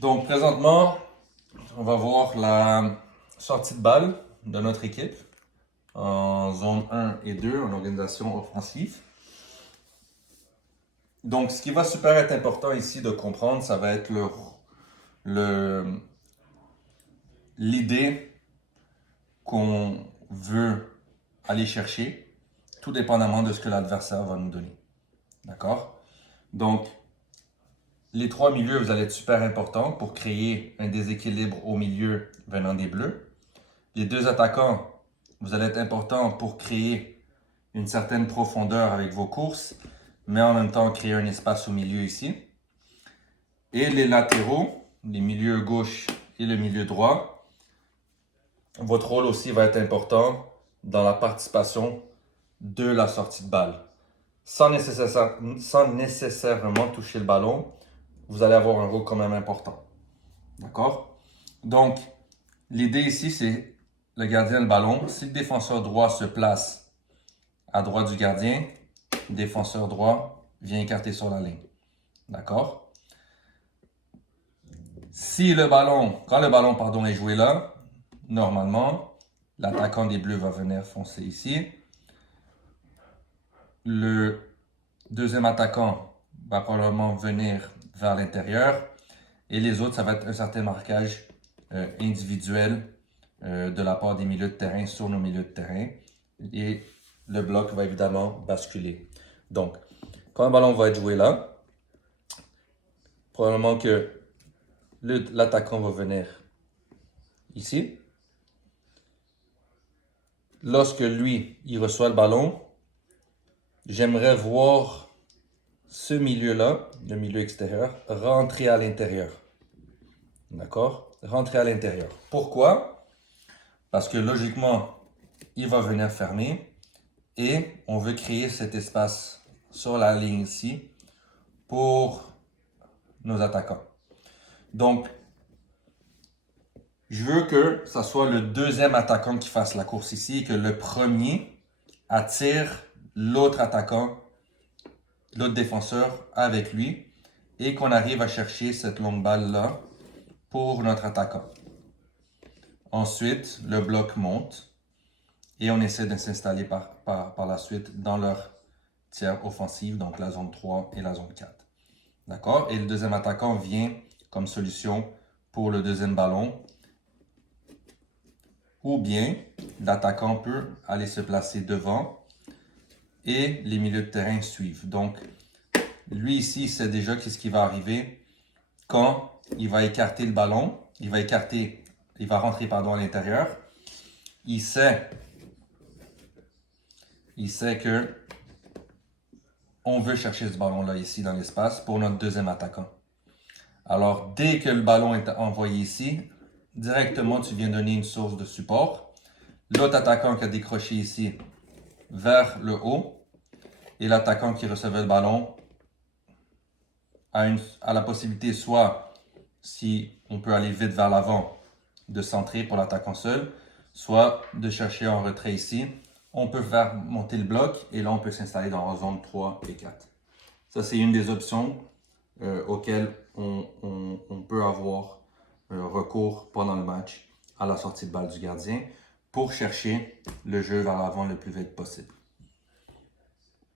Donc présentement, on va voir la sortie de balle de notre équipe en zone 1 et 2 en organisation offensive. Donc ce qui va super être important ici de comprendre, ça va être le- l'idée qu'on veut aller chercher, tout dépendamment de ce que l'adversaire va nous donner. D'accord? Donc, les trois milieux, vous allez être super importants pour créer un déséquilibre au milieu venant des bleus. Les deux attaquants, vous allez être importants pour créer une certaine profondeur avec vos courses, mais en même temps créer un espace au milieu ici. Et les latéraux, les milieux gauche et le milieu droit, votre rôle aussi va être important dans la participation de la sortie de balle. Sans nécessairement toucher le ballon, vous allez avoir un rôle quand même important. D'accord? Donc, l'idée ici, c'est le gardien le ballon. Si le défenseur droit se place à droite du gardien, le défenseur droit vient écarter sur la ligne. D'accord? Quand le ballon est joué là, normalement, l'attaquant des Bleus va venir foncer ici. Le deuxième attaquant va probablement venir vers l'intérieur. Et les autres, ça va être un certain marquage individuel de la part des milieux de terrain sur nos milieux de terrain. Et le bloc va évidemment basculer. Donc, quand le ballon va être joué là, probablement que l'attaquant va venir ici. Lorsque lui, il reçoit le ballon, j'aimerais voir ce milieu-là, le milieu extérieur, rentrer à l'intérieur. D'accord? Rentrer à l'intérieur. Pourquoi? Parce que logiquement, il va venir fermer et on veut créer cet espace sur la ligne ici pour nos attaquants. Donc, je veux que ça soit le deuxième attaquant qui fasse la course ici et que le premier attire l'autre attaquant, l'autre défenseur avec lui et qu'on arrive à chercher cette longue balle-là pour notre attaquant. Ensuite, le bloc monte et on essaie de s'installer par la suite dans leur tiers offensive, donc la zone 3 et la zone 4. D'accord? Et le deuxième attaquant vient comme solution pour le deuxième ballon. Ou bien, l'attaquant peut aller se placer devant et les milieux de terrain suivent. Donc, lui ici, il sait déjà qu'est-ce qui va arriver quand il va écarter le ballon. Il va rentrer à l'intérieur. Il sait que on veut chercher ce ballon-là ici dans l'espace pour notre deuxième attaquant. Alors, dès que le ballon est envoyé ici, directement, tu viens donner une source de support. L'autre attaquant qui a décroché ici vers le haut et l'attaquant qui recevait le ballon a la possibilité soit, si on peut aller vite vers l'avant, de centrer pour l'attaquant seul, soit de chercher en retrait ici. On peut faire monter le bloc et là, on peut s'installer dans la zone 3 et 4. Ça, c'est une des options auxquelles on peut avoir recours pendant le match à la sortie de balle du gardien pour chercher le jeu vers l'avant le plus vite possible.